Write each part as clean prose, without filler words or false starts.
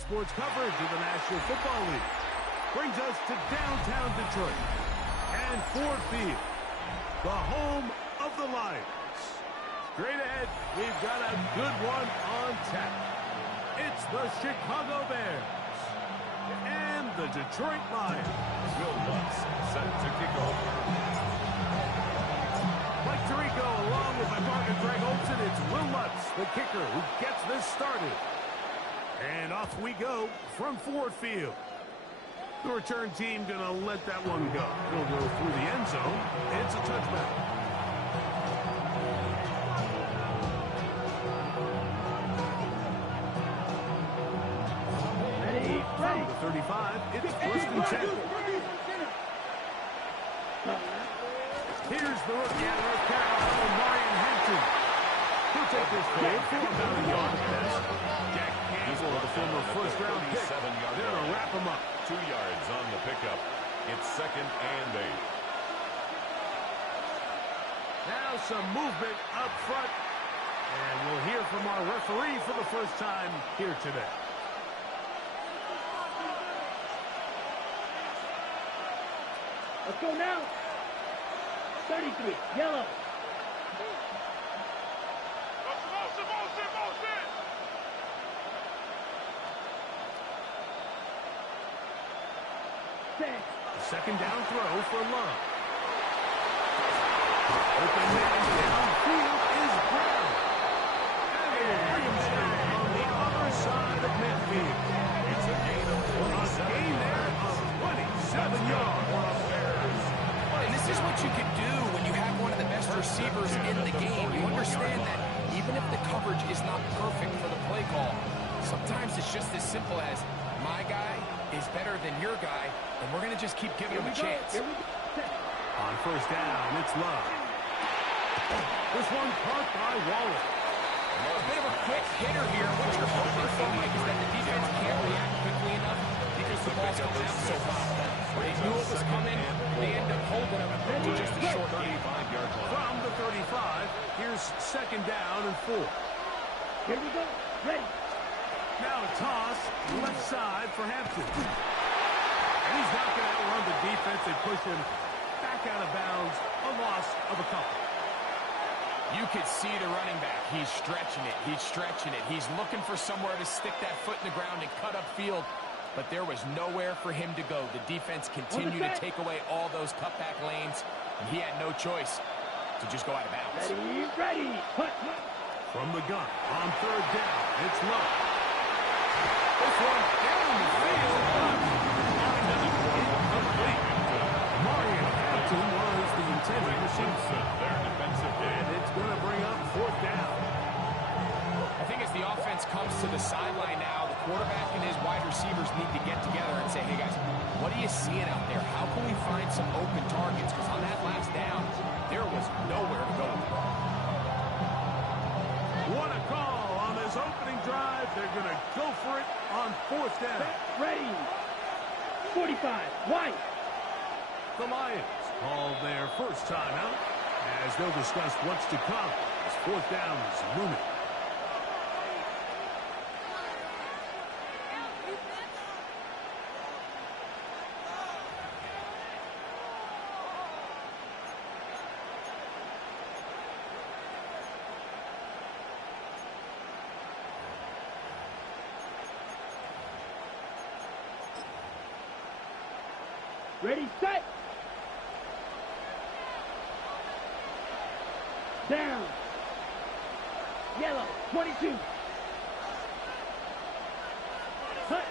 Sports coverage of the National Football League brings us to downtown Detroit and Ford Field, the home of the Lions. Straight ahead, we've got a good one on tap. It's the Chicago Bears and the Detroit Lions. Will Lutz set to kick off. Mike Tirico along with my partner Greg Olson. It's Will Lutz, the kicker, who gets this started. And off we go from Ford Field. The return team going to let that one go. It'll go through the end zone. It's a touchback. From the 35, it's first and 10. Here's the rookie out of North Carolina, Marion Hampton. He'll take this forward for about a yard pass. Jack Campbell, the former first-round pick. They're going to wrap him up. 2 yards on the pickup. It's 2nd and 8. Now some movement up front. And we'll hear from our referee for the first time here today. Let's go now. 33, yellow. Second down throw for Love. Open man downfield is Brown. And on the other side of midfield. It's a gain of 27. A gain there of 27 yards. And this is what you can do when you have one of the best receivers in the game. You understand that even if the coverage is not perfect for the play call, sometimes it's just as simple as my guy is better than your guy, and we're going to just keep giving him a chance. On first down, it's Love. This one caught by Waller. A bit of a quick hitter here. What you're hoping for, Mike, is that the defense can't react quickly enough because the ball's coming out so hot. They knew it was coming. They end up holding him to just a short gain. 35-yard line. From the 35, here's second down and 4. Here we go. Ready. Now a toss, left side for Hampton. And he's not going to outrun the defense and push him back out of bounds, a loss of a couple. You could see the running back. He's stretching it. He's stretching it. He's looking for somewhere to stick that foot in the ground and cut upfield. But there was nowhere for him to go. The defense continued to take away all those cutback lanes, and he had no choice to just go out of bounds. Ready, ready. Put. From the gun, on third down, it's Love. This one down the field, but incomplete. Marion Hampton was the intended receiver. Their defensive game. And it's going to bring up fourth down. I think as the offense comes to the sideline now, the quarterback and his wide receivers need to get together and say, hey, guys, what are you seeing out there? How can we find some open targets? Because on that last down, there was nowhere to go with the ball. What a call on this opening drive. They're going to go for it on fourth down. Ready. 45, White. The Lions call their first timeout as they'll discuss what's to come as fourth down is looming. Ready, set. Down. Yellow, 22. Hut.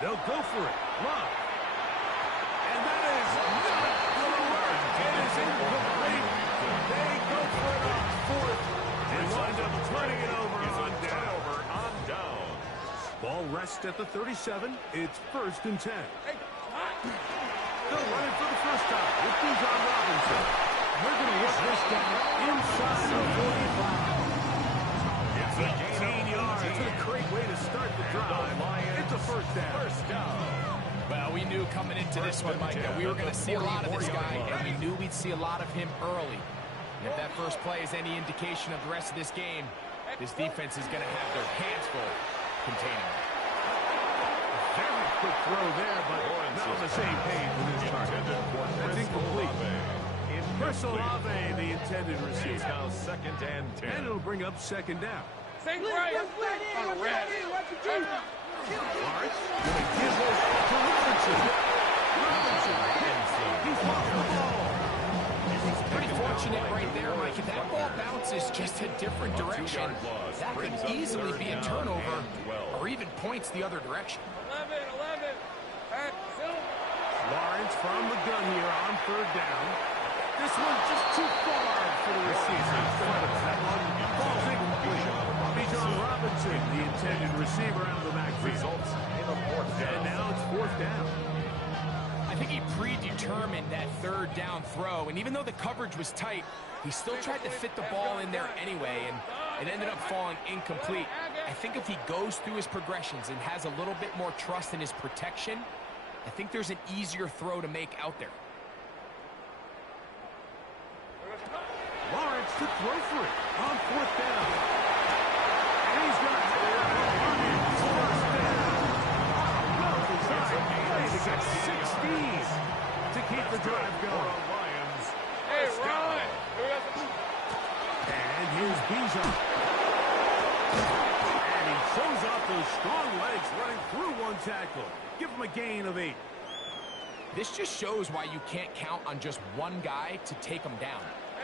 They'll go for it. Love. And that is not going to work. It is incomplete. They go for it on fourth. And wind up turning it over on down. On down. Ball rests at the 37. It's first and 10. They'll run it for the first time with Bijan Robinson. They're going to work this down inside the 45. It's 18 yards. It's a great way to start the drive. It's a first down. First down. Well, we knew coming into this one, Mike, that we were going to see a lot of this guy, and we knew we'd see a lot of him early. And if that first play is any indication of the rest of this game, this defense is going to have their hands full containing him. quick throw there, but not on the same page with his target. That's incomplete. Chris Olave, the intended receiver. It's now 2nd and 10. And it'll bring up 2nd down. Same right. On the red. Lawrence going to give this to Robinson. He's lost the ball. He's pretty fortunate right there, Mike. If that ball bounces just a different direction, that could easily be a turnover or even points the other direction. 11. Lawrence from the gun here on 3rd down. This one's just too far for the receiver. That one falls incomplete. Bijan Robinson, the intended receiver out of the backfield. Results in a 4th down. And now it's 4th down. I think he predetermined that 3rd down throw, and even though the coverage was tight, he still tried to fit the ball in there anyway, and it ended up falling incomplete. I think if he goes through his progressions and has a little bit more trust in his protection, I think there's an easier throw to make out there. Lawrence to throw for it on 4th down. And he's going to have it. 1st down. Well designed play to get 16 to keep the drive going. Hey, Ron. And here's Bijan. And he shows off those strong legs running through one tackle. Give him a gain of 8. This just shows why you can't count on just one guy to take him down.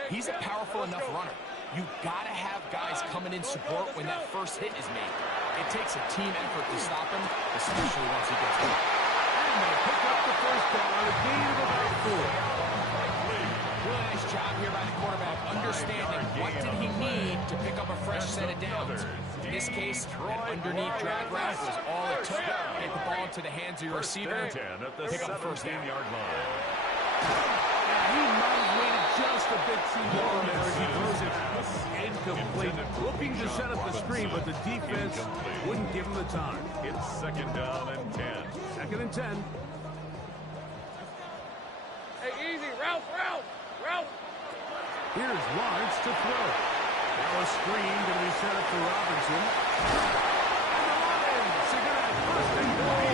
He's a powerful enough runner. You gotta have guys coming in support when that first hit is made. It takes a team effort to stop him, especially once he gets hit. And they pick up the 1st down on a gain of about 4. Really nice job here by the quarterback, understanding what did he need to pick up a fresh set of downs. In this case, that underneath drag route was all it took. Get the ball into the hands of your receiver, pick up the 1st down. He might have waited just a bit too long there as he throws it incomplete. Looking to set up the screen, but the defense wouldn't give him the time. It's 2nd down and 10. 2nd and 10. Hey, easy. Route. Here's Lawrence to throw. Now a screen going to be set up for Robinson. And the Lions are going to have 1st and goal.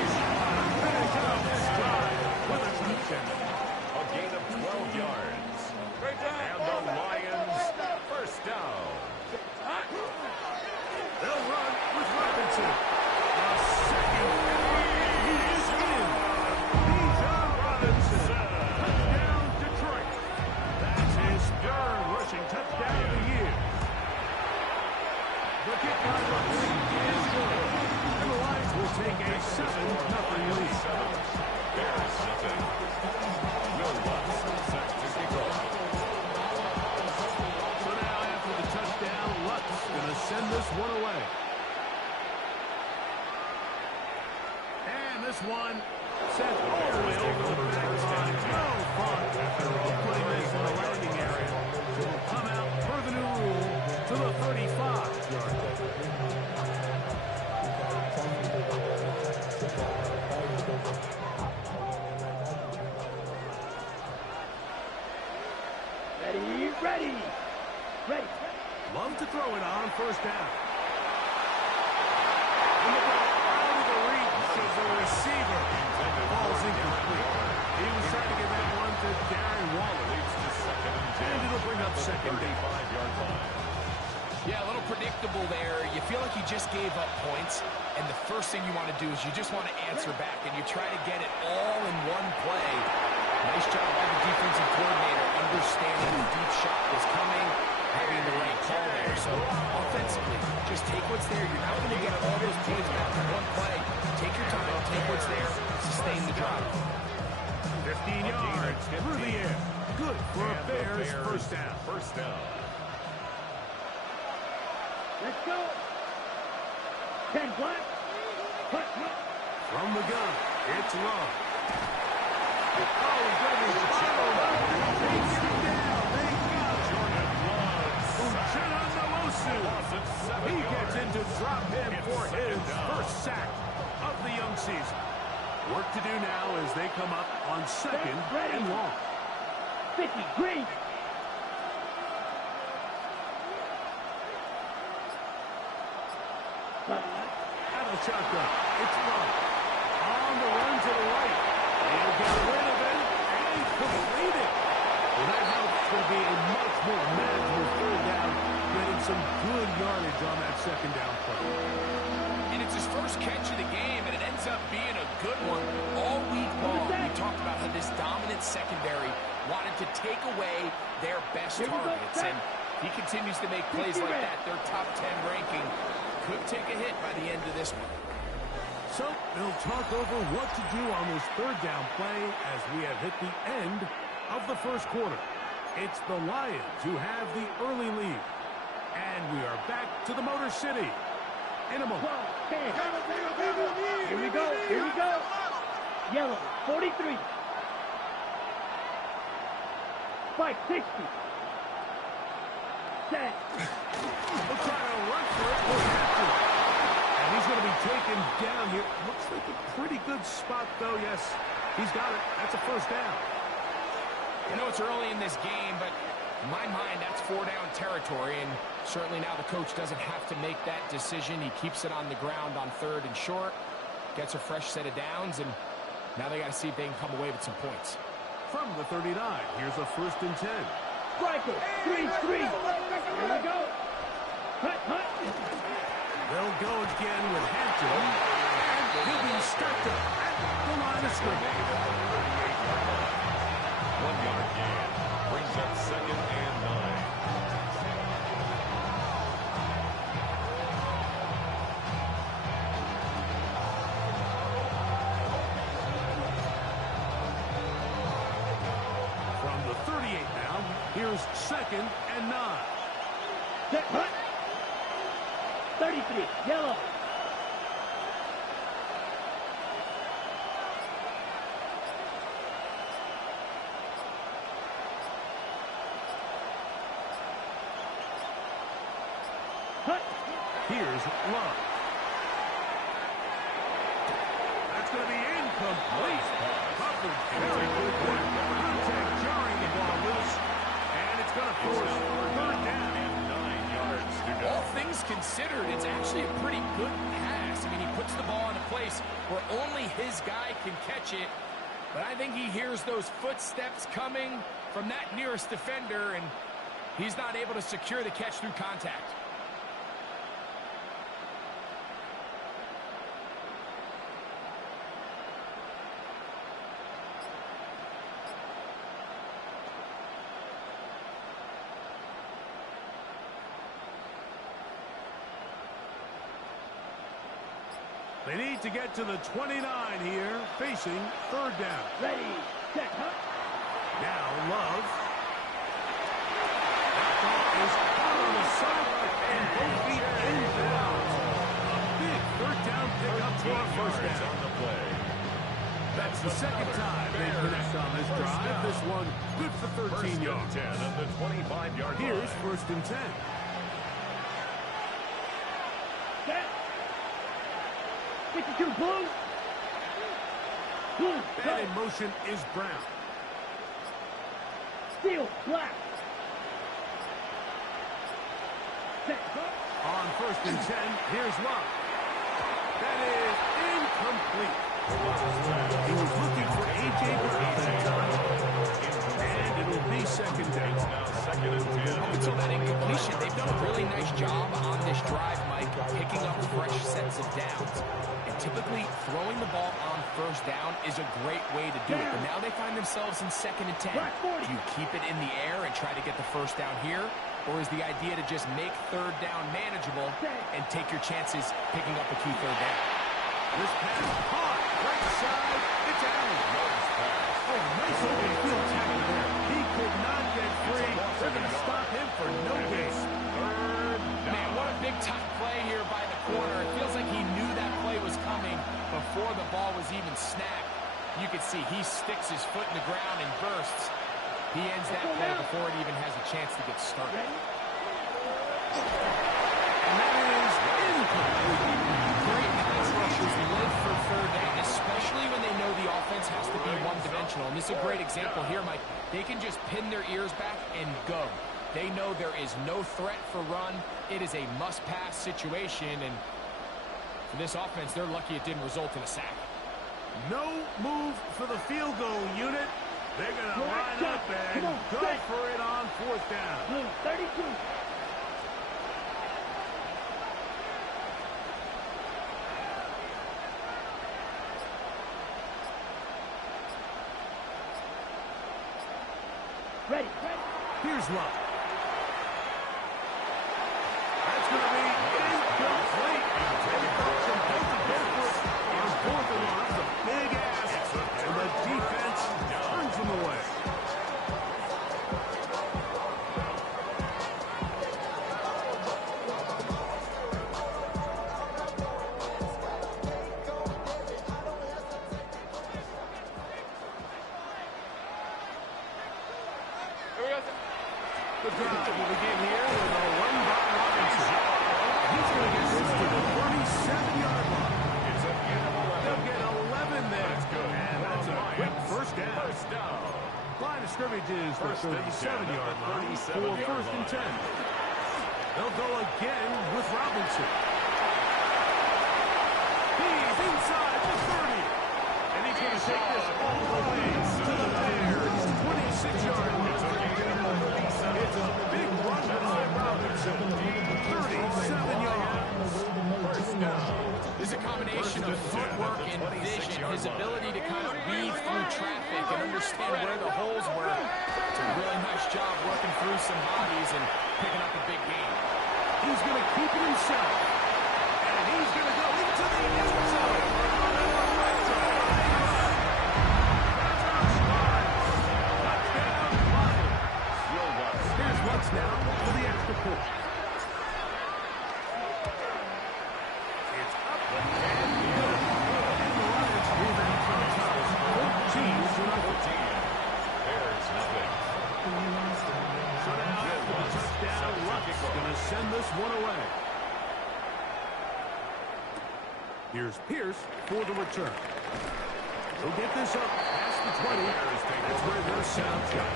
Finish out this drive with a touchdown. A gain of 12 yards. Great job. And the Lions 1st down. They'll run with Robinson. A 2nd down. He is in. Bijan Robinson. Touchdown, Detroit. That's his 3rd rushing touchdown of the year. The kick by Robinson is good. And the Lions will take a 7-0 lead. Bears nothing. Will Lutz set to kick off. So now after the touchdown, Lutz going to send this one away. And this one sent all the way over the back line. No fun after putting this in the landing area. It will come out per the new rule to the 35-yard line. Ready. Love to throw it on 1st down. And the ball out of the reach of the receiver. Ball's incomplete. He was trying to get that one to Darren Waller. And it'll bring up 2nd down. 35-yard line. Yeah, a little predictable there. You feel like you just gave up points, and the first thing you want to do is you just want to answer back, and you try to get it all in one play. Nice job by the defensive coordinator, understanding the deep shot was coming, having the right call there. So offensively, just take what's there. You're not going to get all those points back in one play. Take your time, take what's there, sustain the drive. 15 yards through the air. Good for a Bears 1st down. 1st down. Let's go. 10 black. Hut. From the gun, it's Love. Oh, he's going to be followed up. They get him down. They got Jordan Love. He gets into drop in for his 1st sack of the young season. Work to do now as they come up on 2nd and long. 50, green. Out of shotgun. It's Love. On the get rid of it and complete it. Well, that helps to be a much more manageable third down, getting some good yardage on that second down play. And it's his first catch of the game, and it ends up being a good one. All week long, we talked about how this dominant secondary wanted to take away their best targets, and he continues to make plays like that. Their top 10 ranking could take a hit by the end of this one. So they'll talk over what to do on this third down play as we have hit the end of the first quarter. It's the Lions who have the early lead. And we are back to the Motor City in a moment. Here we go. Here we go. Yellow, 43. Spike, 60. Set. We'll try to run for it. We'll have to. And he's going to be taken down here. Looks like a pretty good spot, though. Yes, he's got it. That's a first down. I know it's early in this game, but in my mind, that's 4-down territory, and certainly now the coach doesn't have to make that decision. He keeps it on the ground on 3rd and short, gets a fresh set of downs, and now they got to see if they can come away with some points. From the 39, here's a 1st and 10. Striker, 3-3. Here we go. Hut, hut. They'll go again with Hampton, and he'll be stopped up at the line of scrimmage. 1-yard gain. Brings up 2nd and 9. From the 38 now, here's 2nd and 9. Set, hut. 33, yellow. Hut. Here's Love. That's going to be incomplete. Covered very good there. Contact jarring the ball loose, and it's going to force 3rd down. And 9 yards to go. All things considered, it's actually a pretty good pass. I mean, he puts the ball in a place where only his guy can catch it, but I think he hears those footsteps coming from that nearest defender, and he's not able to secure the catch through contact. They need to get to the 29 here, facing 3rd down. Ready, set, hut. Now Love. That ball is caught on the sideline and both feet inbounds. A big 3rd down pickup for a first down. On the play. That's the 2nd time they connect on this drive. This one good for 13 yards. 10 on the 25-yard line. Here's 1st and 10. Set. 52, blue. Blue, And go. in motion is Brown. Steel, black. Set, hut. On 1st and 10, here's Love. That is incomplete. He was looking for A.J. Brown that time. And it'll be 2nd down. Now 2nd and 10. Up until that incompletion, they've done a really nice job on this drive, Mike, picking up fresh sets of downs. And typically, throwing the ball on 1st down is a great way to do it. But now they find themselves in 2nd and 10. Do you keep it in the air and try to get the 1st down here? Or is the idea to just make 3rd down manageable and take your chances picking up a key 3rd down? This pass caught. Right side. It's Allen. Oh, nice open field tackle there. He could not get free. They're going to stop him for no gain. Man, what a big time play here by the corner. It feels like he knew that play was coming before the ball was even snapped. You can see he sticks his foot in the ground and bursts. He ends that play before it even has a chance to get started. And that is incomplete. Great pass rushers live for 3rd down, especially when they know the offense has to be one-dimensional. And this is a great example here, Mike. They can just pin their ears back and go. They know there is no threat for run. It is a must-pass situation, and for this offense, they're lucky it didn't result in a sack. No move for the field goal unit. They're going to line up and go for it on fourth down. Blue, 32. Ready. Here's Love. That's going to be incomplete. They thought some on fourth and one. That's a big ask, and the defense turns them away. The drive will begin here with a run by Robinson. He's going to get this to the 37-yard line. They'll get 11 there. That's good. And that's a quick first down. Line of scrimmage is the 37-yard line for first and 10. They'll go again with Robinson. He's inside the 30. And he's going to take this all the way to the Bears' 26-yard line. It's a big run by Robinson. 37 yards. First down. There's a combination of footwork and vision, his ability to kind of weave through traffic and understand where the holes were. It's a really nice job working through some bodies and picking up a big gain. He's going to keep it himself. And he's going to go into the end zone. Now for the extra point. It's up and good. And the Lions move out on top. 14-0. Bears nothing. So now after the touchdown, Luck's going to send this one away. Here's Pierce for the return. He'll get this up past the 20. That's where they're set up shop.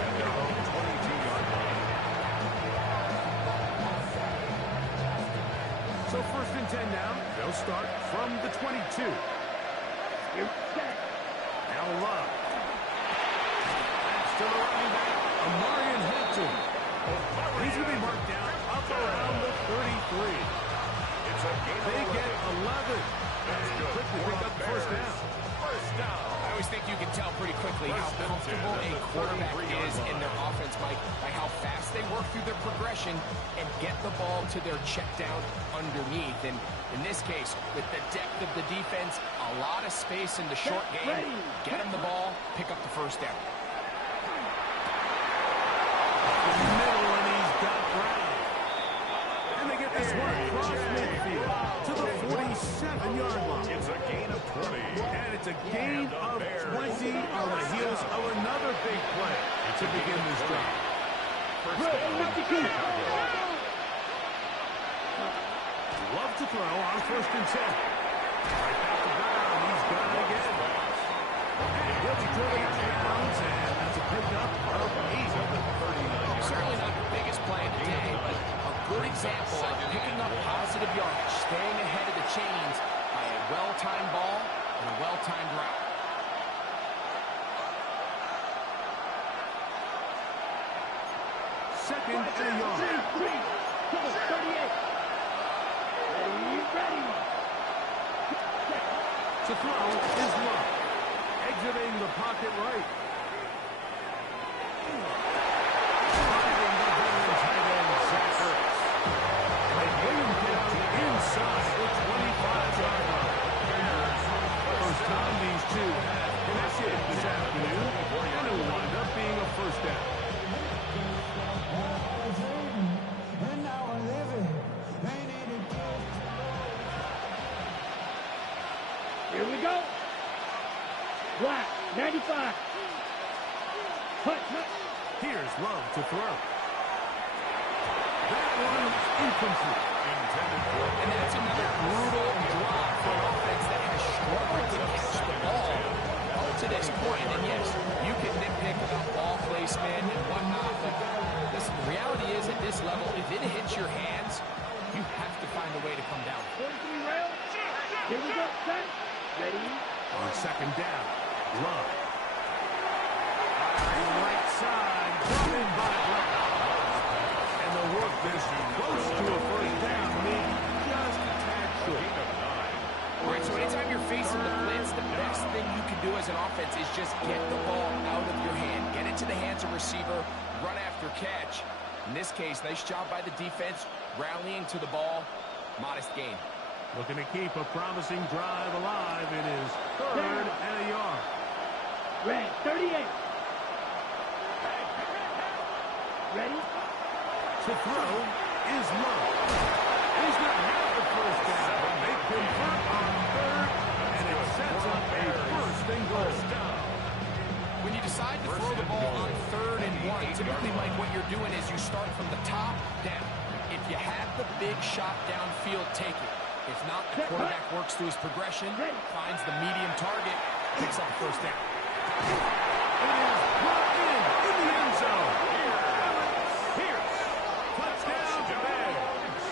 And their own 22-yard line. So first and 10 now. They'll start from the 22. Now Love. That's to the running back, Amarian Hampton. He's going to be marked down up around the 33. They get 11. Quickly pick up the first down. I always think you can tell pretty quickly how comfortable a quarterback is in their offense, Mike, by how fast they work through their progression and get the ball to their check down underneath. And in this case, with the depth of the defense, a lot of space in the short game, get him the ball, pick up the first down. Middle, and he's got Brown. And they get this one across midfield to the 47-yard line. It's a gain of 20. And it's a gain of 20 on the heels of another big play to begin this drive. First down, Chicago. Love to throw on first and 10. Right back to Brown. He's got it again. And he'll be driven out of bounds, and that's a pickup of 8. Certainly not the biggest play of the day, but a good example of picking up positive yardage, staying ahead of the chains by a well-timed ball and a well-timed route. Second and a yard. 38. Ready. To throw is Love. Exiting the pocket right. Driving the veteran tight end, Zach Ertz. And they bring him down inside the 25-yard line. First time these two have connected this afternoon, and it will wind up being a first down. Here we go. Black, 95. Hut. Here's Love to throw. That one incomplete. Intended for. And that's another brutal drop for an offense that has struggled to catch the ball up to this point. And yes, you can nitpick about ball placement and whatnot, but listen, the reality is at this level, if it hits your hands, you have to find a way to come down. 43 rail. Here we go. Set. Ready. him down. Love. Right side. Brought in by Brown. And the work is close to a first down. Maybe just a tad short. All right, so anytime you're facing the blitz, the best thing you can do as an offense is just get the ball out of your hand. Get it to the hands of receiver, run after catch. In this case, nice job by the defense, rallying to the ball. Modest gain. Looking to keep a promising drive alive. It is third and a yard. Red, 38. Ready? To throw is Love. He's going to have the first down. They convert on third, and it sets up a first and goal. When you decide to throw the ball on 3rd and 1, typically, Mike, what you're doing is you start from the top down. If you have the big shot downfield, take it. If not, the quarterback works through his progression, finds the medium target, picks up the first down. It is brought in the end zone. Pierce. Touchdown to Bears.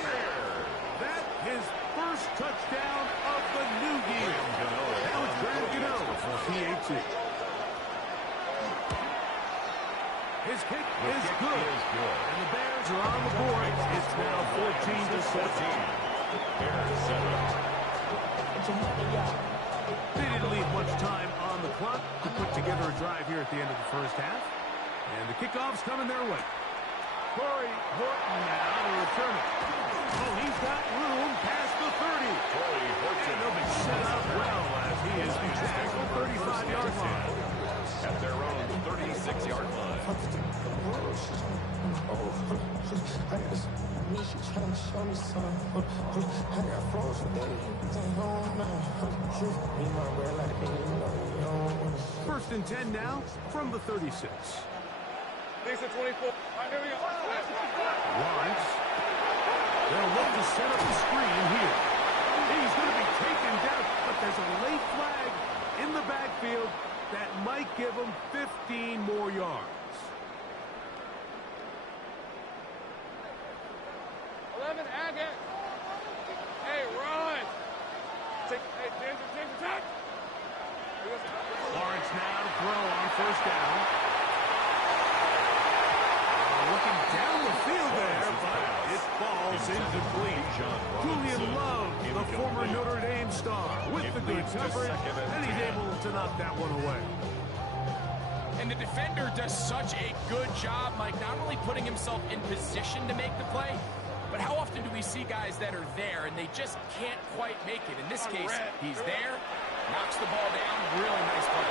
That his first touchdown of the new year. Now it's Graham Gano for PAT. His kick is good. And the Bears are on the board. It's now 14-17. Bears set up. They didn't leave much time on the clock to put together a drive here at the end of the first half. And the kickoff's coming their way. Corey Horton now to return it. Oh, he's got room past the 30. Corey Horton. And he'll be set up well as he is at the 35-yard line. At their own 36-yard line. First and 10 now from the 36. Thanks at 24. All right, here we go. Lawrence. They'll look to set up the screen here. He's going to be taken down, but there's a late flag in the backfield that might give him 15 more yards. 11, Agate. Hey, run. Hey, James attack. Lawrence now to throw on first down. Looking down the field there, but it falls incomplete. Julian Love, the former Notre Dame star, with the good coverage, and he's able to knock that one away. And the defender does such a good job, Mike, not only putting himself in position to make the play, but how often do we see guys that are there and they just can't quite make it? In this case, he's there, knocks the ball down, really nice play.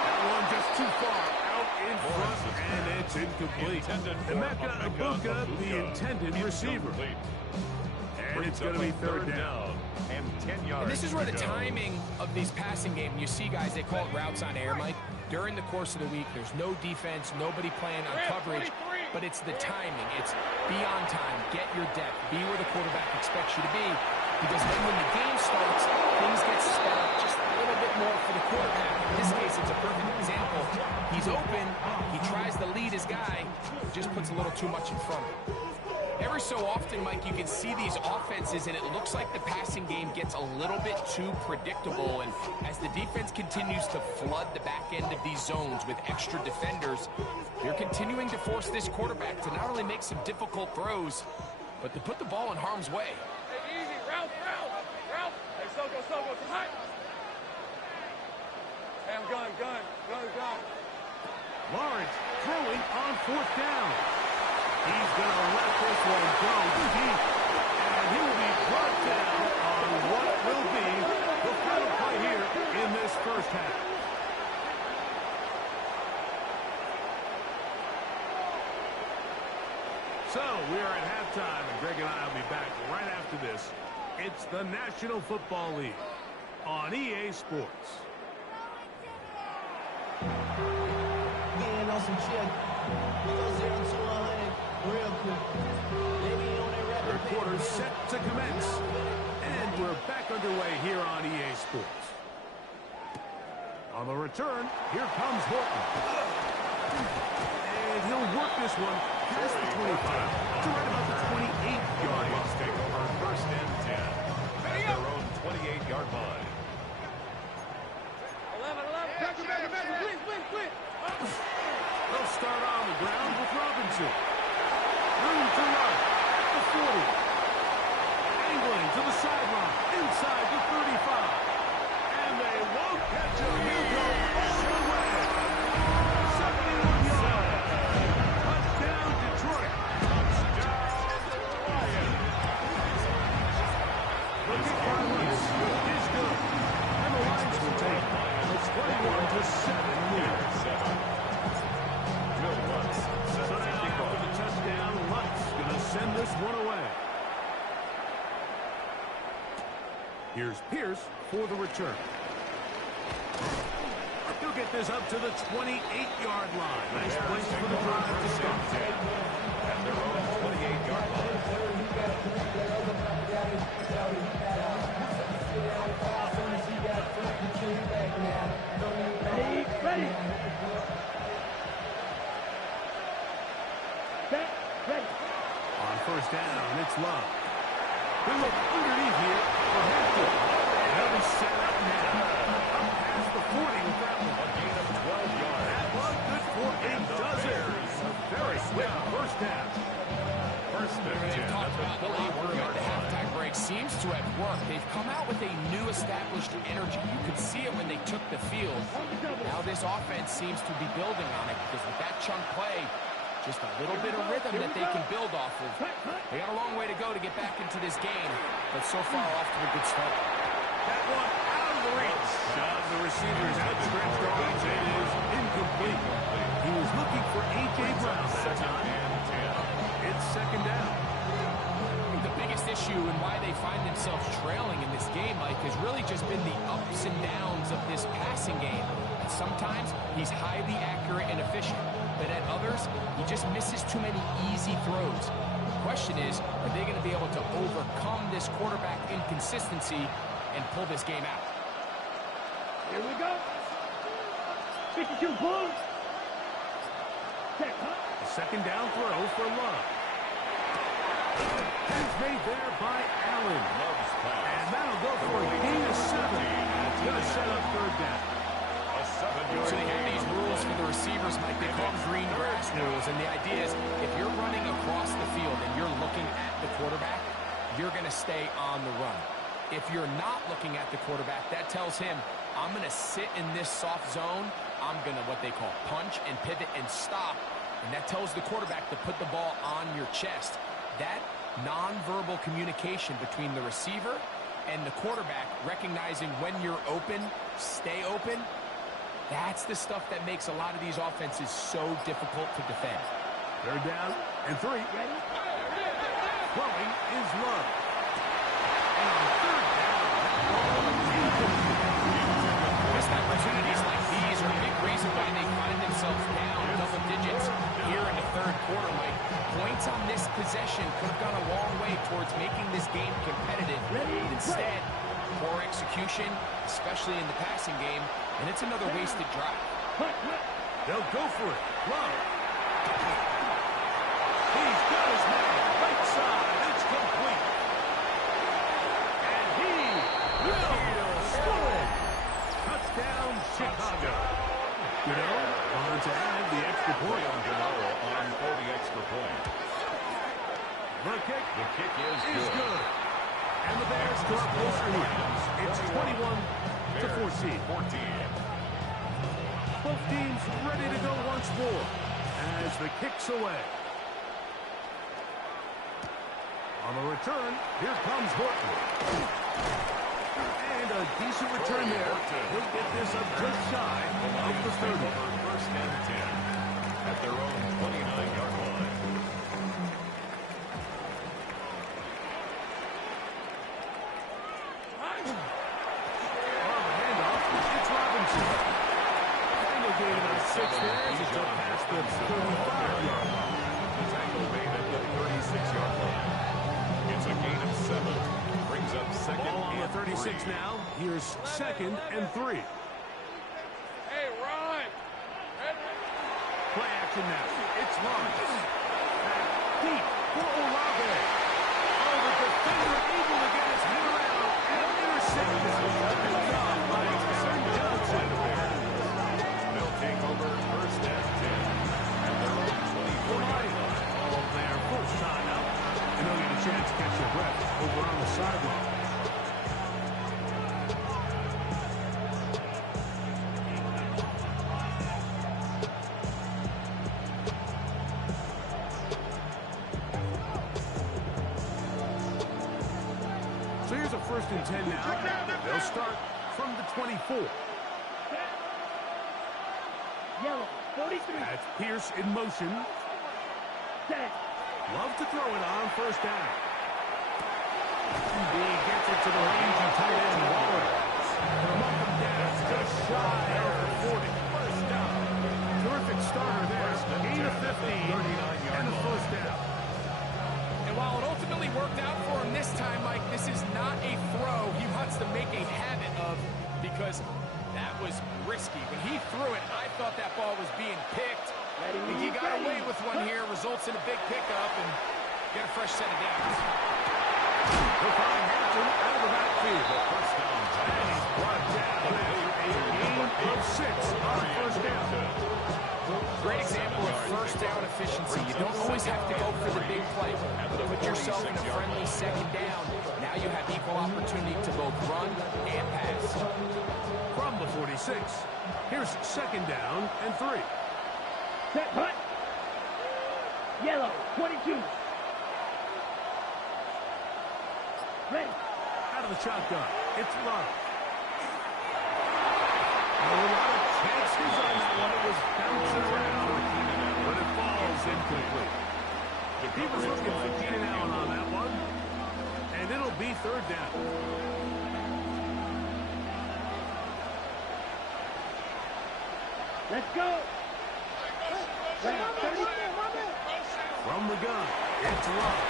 That one just too far out in front, and it's incomplete. Emeka Ibuka, the intended receiver. And it's going to be third down. And 10 yards. And this is where the timing of these passing game, you see guys, they call it routes on air, Mike. During the course of the week, there's no defense, nobody playing on coverage, but it's the timing. It's be on time, get your depth, be where the quarterback expects you to be, because then when the game starts, things get sped up just a little bit more for the quarterback. In this case, it's a perfect example. He's open, he tries to lead his guy, just puts a little too much in front. Every so often, Mike, you can see these offenses, and it looks like the passing game gets a little bit too predictable. And as the defense continues to flood the back end of these zones with extra defenders, they're continuing to force this quarterback to not only make some difficult throws, but to put the ball in harm's way. Hey, easy. Ralph. Hey, Soko, come on. Hey, I'm gun. Lawrence throwing on fourth down. He's going to let this one go deep, and he will be brought down on what will be the final play here in this first half. So we are at halftime, and Greg and I will be back right after this. It's the National Football League on EA Sports. Getting on some chill. We go 0 to 100 real quick. Third quarter set to commence, and we're back underway here on EA Sports. On the return, here comes Horton. And he'll work this one past the 25 to right about the 28-yard line. Mistake for first and 10. At their own 28-yard line. 11. They'll start on the ground with Robinson. Room to run at the 40. Angling to the sideline, inside the 35. And they won't catch him. He'll go all the way. 71 yards. Touchdown, Detroit. The kick by Lewis is good. And the Lions will take a 21-7 lead. So now for the touchdown, Luck's going to send this one away. Here's Pierce for the return. He'll get this up to the 28-yard line. Nice place for the drive to start. At their own 28-yard line. Ready. Set. Ready. On first down, it's Love. They look underneath here for Hampton. They'll be set up now. Up past the 40 with that one. A gain of 12 yards. That was good for a dozen. Very quick first down. First and 10. They've talked about the locker room at the halftime break. Seems to have worked. They've come out with a new established energy. You could see it when they took the field. Now this offense seems to be building on it because with that chunk play, just a little bit of rhythm that they can build off of. They got a long way to go to get back into this game, but so far off to a good start. That one out of the reach. The receiver's outstretched arms. It is incomplete. He was looking for A.J. Brown that time. It's second down. The biggest issue and why they find themselves trailing in this game, Mike, has really just been the ups and downs of this passing game. And sometimes he's highly accurate and efficient, but at others, he just misses too many easy throws. The question is, are they going to be able to overcome this quarterback inconsistency and pull this game out? Here we go. 52 balls. Set. A second down throw for Love. It's made there by Allen. Love's pass. And that'll go for a gain of 7. It's going to set up third down. A 7-yard So they have these rules for the receivers, Mike. They call them green grass rules. And the idea is if you're running across the field and you're looking at the quarterback, you're going to stay on the run. If you're not looking at the quarterback, that tells him, I'm going to sit in this soft zone. I'm going to what they call punch and pivot and stop. And that tells the quarterback to put the ball on your chest. That nonverbal communication between the receiver and the quarterback, recognizing when you're open, stay open, that's the stuff that makes a lot of these offenses so difficult to defend. Third down and 3. Ready. Throwing is Love. And on third down, that ball is incomplete. Missed opportunities like these are a big reason why they find themselves down double digits here in the third quarter, Mike. Points on this possession could have gone a long way towards making this game competitive. Instead, poor execution, especially in the passing game, and it's another wasted drive. They'll go for it. Love. He's got his man right side. It's complete. And he will score. Touchdown, Chicago. You know, on to add the extra point. on for the extra point. The kick is good. And the Bears score this lead. It's 21-14. Both teams ready to go once more as the kick's away. On the return, here comes Horton. And a decent return there. He'll get this up just shy of the 30. First and 10 at their own 29-yard line. On the handoff, it's Robinson. And they'll gain about 6 there as he took past the 35-yard line. The tackle made at the 36-yard line. It's a gain of 7. Brings up second Ball on the and 36 3. now. Here's second and 3. Hey, Ron. Play action now. It's Lawrence. Back deep for Olave. Oh, the defender able to get his head around and intercept it. Good job by Aaron Johnson. take over first and 10 at their own 24-yard line. All there, full time out. And they'll get a chance to catch their breath over on the sideline. So here's a 1st and 10 now. They'll start from the 24. Yellow, 43. That's Pierce in motion. Set. Love to throw it on 1st down. He gets it to the range of tight end Waller. Welcome down, just shy of the 40. 1st down. Terrific starter there. Gain of 15 and a 1st down. And while it ultimately worked out for him this time, Mike, this is not a throw he wants to make a habit of, because that was risky. When he threw it, I thought that ball was being picked. I think he got away with one here, results in a big pickup, and get a fresh set of downs. They'll find Hampton out of the backfield. First down. And he's brought down after a gain of 6 on 1st down. Great example of 1st down efficiency. You don't always have to go for the big play. Put yourself in a friendly 2nd down. Now you have equal opportunity to both run and pass. From the 46, here's 2nd down and 3. Set. Hut. Yellow, 22. Ready. Out of the shotgun, it's Love. A lot of chances on that one. It was bouncing around, but it falls incomplete. The keeper's looking for Keenan Allen on that one, and it'll be 3rd down. Let's go. From the gun, it's Love.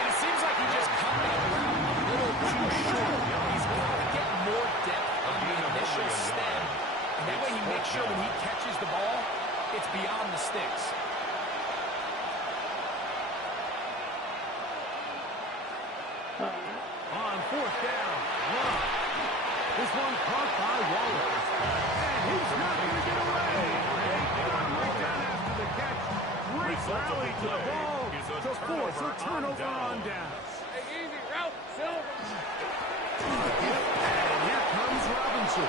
And it seems like he just cut that route a little too short. He's got to get more depth on the initial stem, and that way he makes sure when he catches the ball, it's beyond the sticks. On 4th down, Love. This one caught by Waller. And he's not going to get away. They got him right down after the catch. Great rally to the ball to force a turnover on downs. Hey, easy, route, Silver. And here comes Robinson.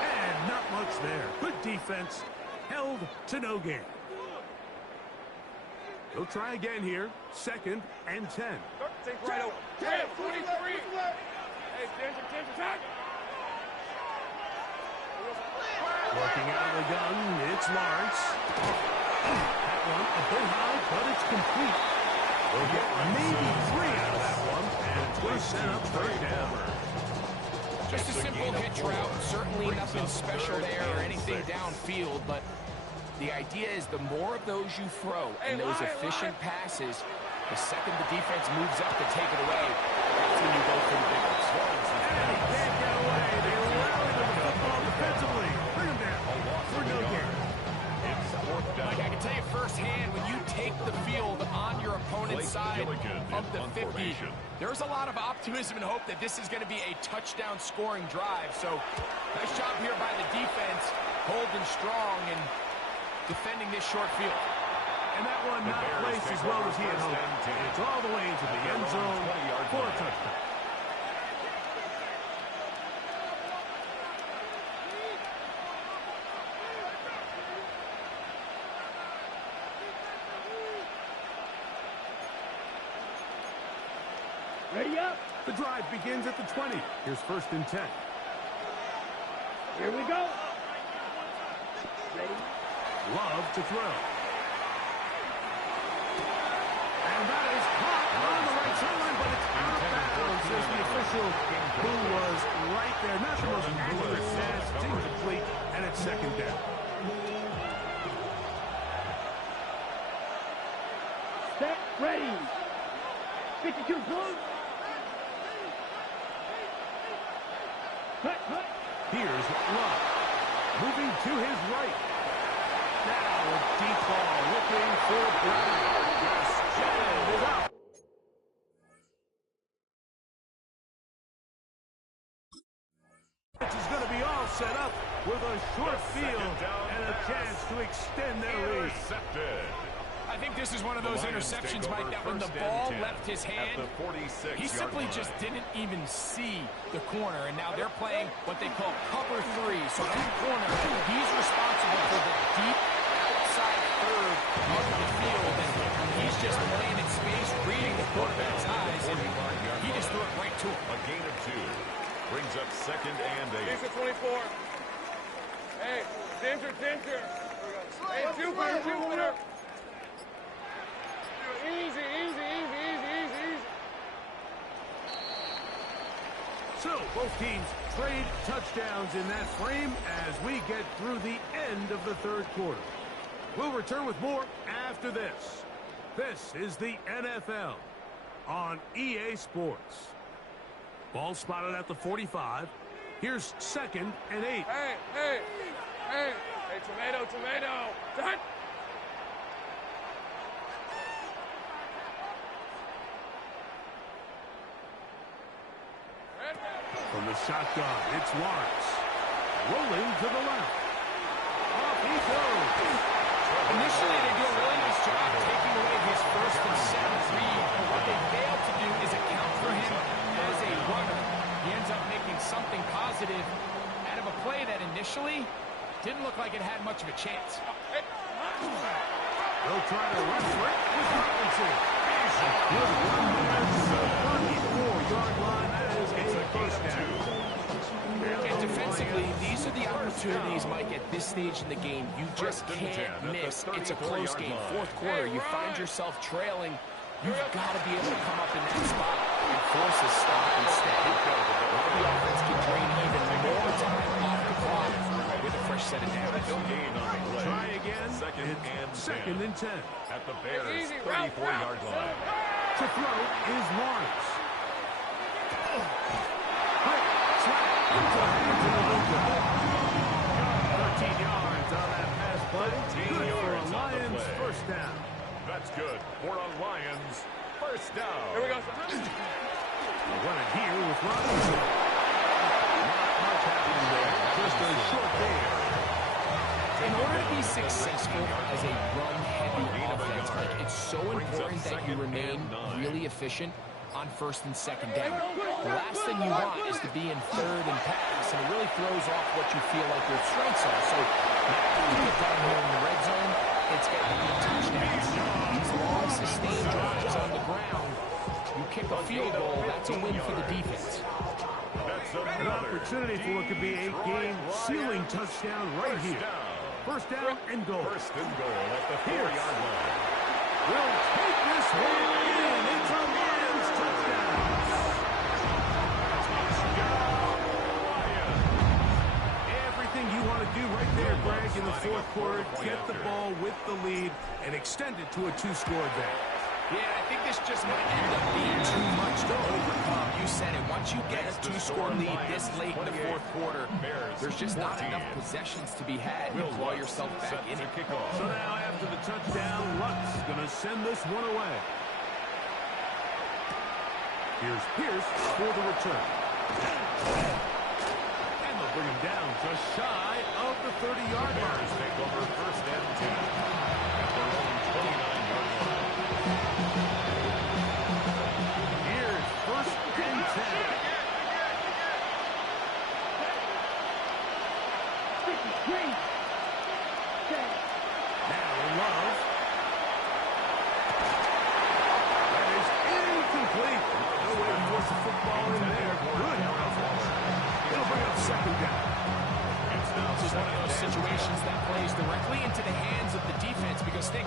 And not much there. Good defense. Held to no gain. They'll try again here. 2nd and 10. Take right over. 10, 43. Hey, James, attack. Working out of the gun, it's Lawrence. That one a bit high, but it's complete. They'll get maybe 3 out of that one, and it's going to set up 3rd down. Just a simple hitch route. Certainly nothing special there or anything downfield, but the idea is the more of those you throw and those efficient passes, the second the defense moves up to take it away, that's when you go for the big ones. And he can't get away. They rally to the football defensively. Bring him down for no gain. Mike, I can tell you firsthand, when you take the field on your opponent's side of the 50, there's a lot of optimism and hope that this is going to be a touchdown scoring drive. So nice job here by the defense, holding strong and defending this short field. And that one not placed as well as he had hoped. It's all the way into the end zone for a touchdown. Ready up. The drive begins at the 20. Here's 1st and 10. Here we go. Ready. Love to throw. And that is caught on the right sideline, but it's out of bounds, says the official, who was right there. Not the most accurate pass. It's incomplete, and it's 2nd down. Set. Ready. 52 blue. Hut. Here's Love. Moving to his right. Now a deep ball looking for Brown. Yes, Jed is out. This is going to be all set up with a a short field and a chance to extend their lead. Intercepted. I think this is one of those interceptions, Mike, that when the ball left his hand, he simply just didn't even see the corner, and now they're playing what they call cover 3. So that corner, he's responsible for the deep outside third of the field, and he's just playing in space, reading the quarterback's eyes, and he just threw it right to him. A gain of 2. Brings up 2nd and 8. He's at 24. Hey, Ginger. Hey, Jupiter. Easy. So, both teams trade touchdowns in that frame as we get through the end of the third quarter. We'll return with more after this. This is the NFL on EA Sports. Ball spotted at the 45. Here's 2nd and 8. Hey, tomato. Done. From the shotgun, it's Lawrence. Rolling to the left. Off he goes. Initially, they do a really nice job taking away his 1st and 7th read. What they fail to do is account for him as a runner. He ends up making something positive out of a play that initially didn't look like it had much of a chance. They'll try to run for it with Robinson. A good run there. 34-yard line. That is a first down. And defensively, these are the opportunities, Mike, at this stage in the game. You just can't miss. It's a close game. 4th quarter, you find yourself trailing. You've got to be able to come up in that spot and force a stop instead. While the offense can drain even more time off the clock with a fresh set of downs. Try again. Second and 10. At the Bears' 34-yard line. To throw is Lawrence. Quick slap into the hands of the Luka. 13 yards on that pass play. Good for a Lions first down. That's good for a Lions first down. Here we go. Run it here with Robinson. Not much happening there. Just a short gain. In order to be successful as a run-heavy offense, Mike, it's so important that you remain really efficient on 1st and 2nd down. The last thing you want is to be in 3rd and pass, and it really throws off what you feel like your strengths are. So now when you get down here in the red zone, it's got to be touchdowns. These long, sustained drives on the ground, you kick a field goal, that's a win for the defense. An opportunity for what could be a game-sealing touchdown right here. First down and goal. First and goal at the 4-yard line. We'll take this one in. It's a Lions touchdown. Everything you want to do right there, Greg, in the 4th quarter. Get the ball with the lead and extend it to a 2-score advantage. Yeah, I think this just might end up being too much to overcome. You said it. Once you get a 2-score lead this late in the 4th quarter, there's just not enough possessions to be had to claw yourself back in it. So now after the touchdown, Luck's going to send this one away. Here's Pierce for the return. And they'll bring him down just shy of the 30-yard line. Bears take over 1st and 10 at their own 29-yard line. Here's 1st and 10. Now Love. That is incomplete. No way to force the football in there. Good. It'll bring up 2nd down. This is one of those situations that plays directly into the hands of the defense because they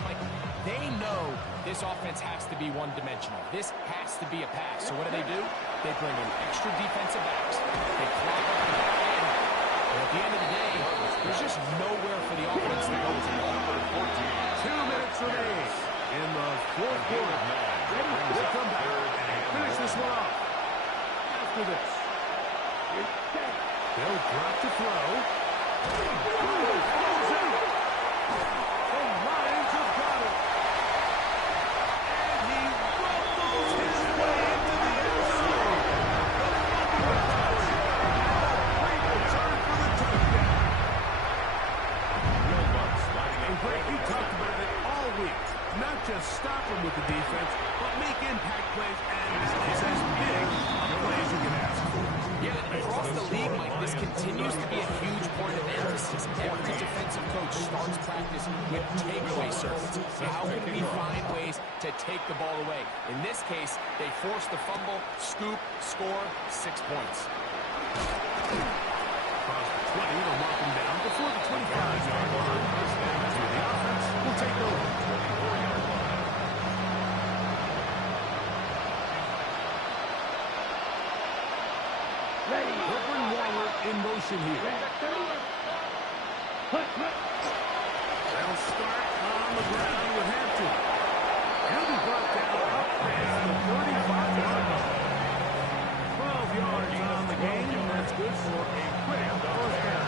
know this offense has to be one-dimensional. This has to be a pass. So what do? They bring in extra defensive backs. They clock up the back end. And at the end of the day, there's just nowhere for the offense to go as well. 2 minutes remain in the 4th quarter. We'll come back and finish this one off. After this, they'll drop to throw. The Lions have got it. And he rumbles his way into the end zone. Great return for the touchdown. just stop him with the defense, but make impact plays, and it's as big a play as you can ask for. Yeah, across the league, Mike, this continues to be a huge point of emphasis. Every defensive coach starts practice with takeaway circuits. How can we find ways to take the ball away? In this case, they forced the fumble, scoop, score, 6 points. Across the 20, they'll knock him down before the 25-yard line. First down as the offense will take over. 24-yard line. Ready. They'll bring Waller in motion here. They'll start on the ground with Hampton. He'll be brought down up past the 35-yard line. 12 yards on the game, and that's good for a quick first down.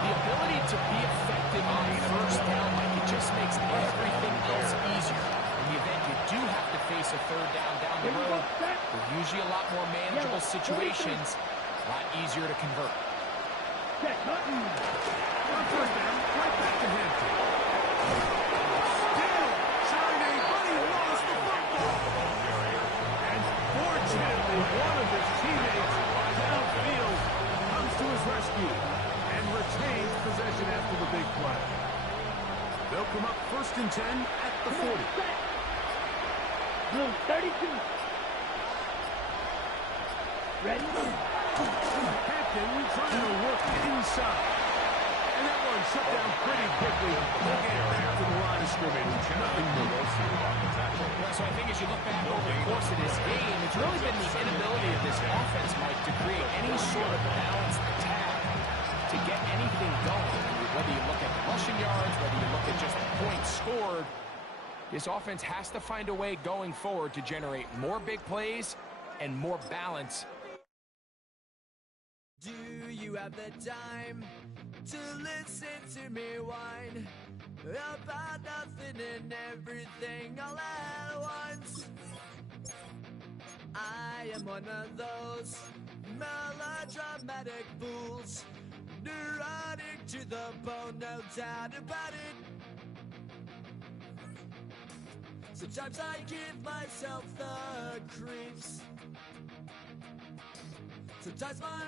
The ability to be effective on first down, Mike, it just makes everything else easier. In the event you do have to face a third down the road, they're usually a lot more manageable situations, a lot easier to convert. On first down, right back to Hampton. Still shining, but he lost the football. And fortunately, one of his teammates downfield comes to his rescue and retains possession after the big play. They'll come up 1st and 10 at the 40. Blue 32. Ready? Hampton trying to work inside. And that one shut down pretty quickly. They'll get back to the line of scrimmage. Nothing more. So I think as you look back over the course of this game, it's really been the inability of this offense, Mike, to create any sort of balanced attack to get anything going. Whether you look at the rushing yards, whether you look at just the points scored, this offense has to find a way going forward to generate more big plays and more balance. Do you have the time to listen to me whine about nothing and everything all at once? I am one of those melodramatic fools, neurotic to the bone, no doubt about it. Sometimes I give myself the creeps. Sometimes my